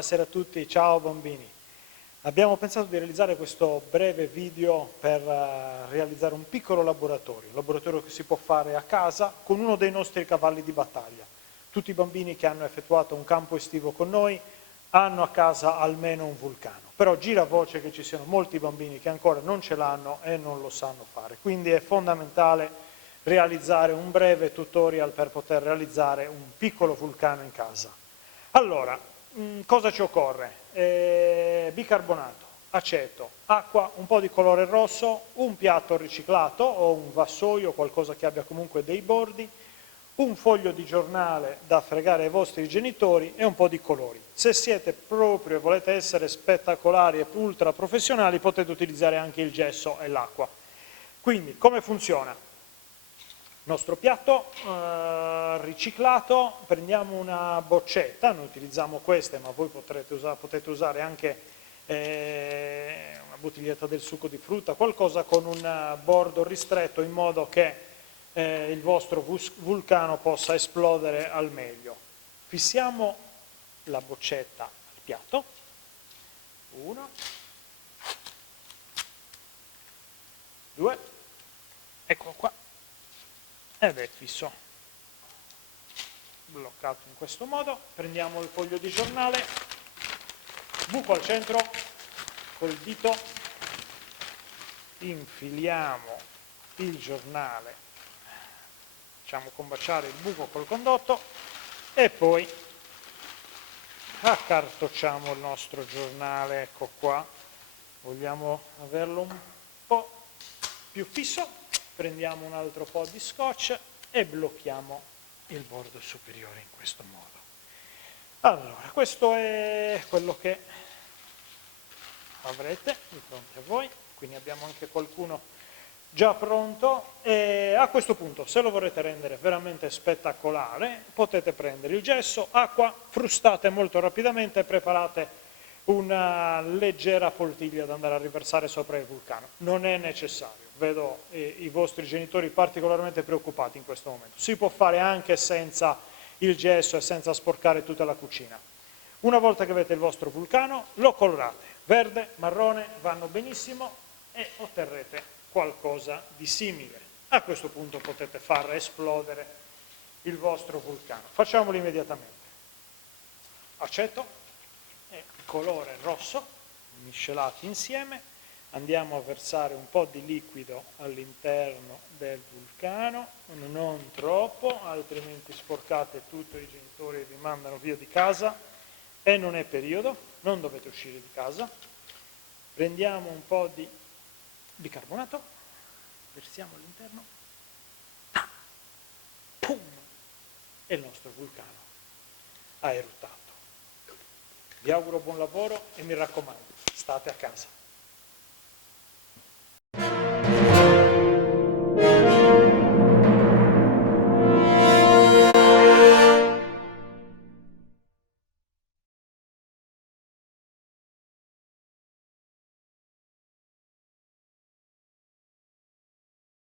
buonasera a tutti, ciao bambini. Abbiamo pensato di realizzare questo breve video per realizzare un piccolo laboratorio, un laboratorio che si può fare a casa con uno dei nostri cavalli di battaglia. Tutti i bambini che hanno effettuato un campo estivo con noi hanno a casa almeno un vulcano, però gira voce che ci siano molti bambini che ancora non ce l'hanno e non lo sanno fare, quindi è fondamentale realizzare un breve tutorial per poter realizzare un piccolo vulcano in casa. Allora, cosa ci occorre? Bicarbonato, aceto, acqua, un po' di colore rosso, un piatto riciclato o un vassoio, qualcosa che abbia comunque dei bordi, un foglio di giornale da fregare ai vostri genitori e un po' di colori. Se siete proprio e volete essere spettacolari e ultra professionali potete utilizzare anche il gesso e l'acqua. Quindi, come funziona? Nostro piatto riciclato, prendiamo una boccetta, noi utilizziamo queste ma voi potete usare anche una bottiglietta del succo di frutta, qualcosa con un bordo ristretto in modo che il vostro vulcano possa esplodere al meglio. Fissiamo la boccetta al piatto, 1, 2, eccolo qua. Ed è fisso, bloccato in questo modo. Prendiamo il foglio di giornale, buco al centro, col dito infiliamo il giornale, facciamo combaciare il buco col condotto e poi accartocciamo il nostro giornale, ecco qua. Vogliamo averlo un po' più fisso. Prendiamo un altro po' di scotch e blocchiamo il bordo superiore in questo modo. Allora, questo è quello che avrete di fronte a voi, quindi abbiamo anche qualcuno già pronto e a questo punto, se lo volete rendere veramente spettacolare, potete prendere il gesso, acqua, frustate molto rapidamente e preparate una leggera poltiglia da andare a riversare sopra il vulcano. Non è necessario. Vedo i vostri genitori particolarmente preoccupati in questo momento. Si può fare anche senza il gesso e senza sporcare tutta la cucina. Una volta che avete il vostro vulcano, lo colorate. Verde, marrone, vanno benissimo e otterrete qualcosa di simile. A questo punto potete far esplodere il vostro vulcano. Facciamolo immediatamente. Aceto e colore rosso, miscelati insieme. Andiamo a versare un po' di liquido all'interno del vulcano, non troppo, altrimenti sporcate tutto e i genitori vi mandano via di casa e non è periodo, non dovete uscire di casa. Prendiamo un po' di bicarbonato, versiamo all'interno, pum, e il nostro vulcano ha eruttato. Vi auguro buon lavoro e mi raccomando, state a casa.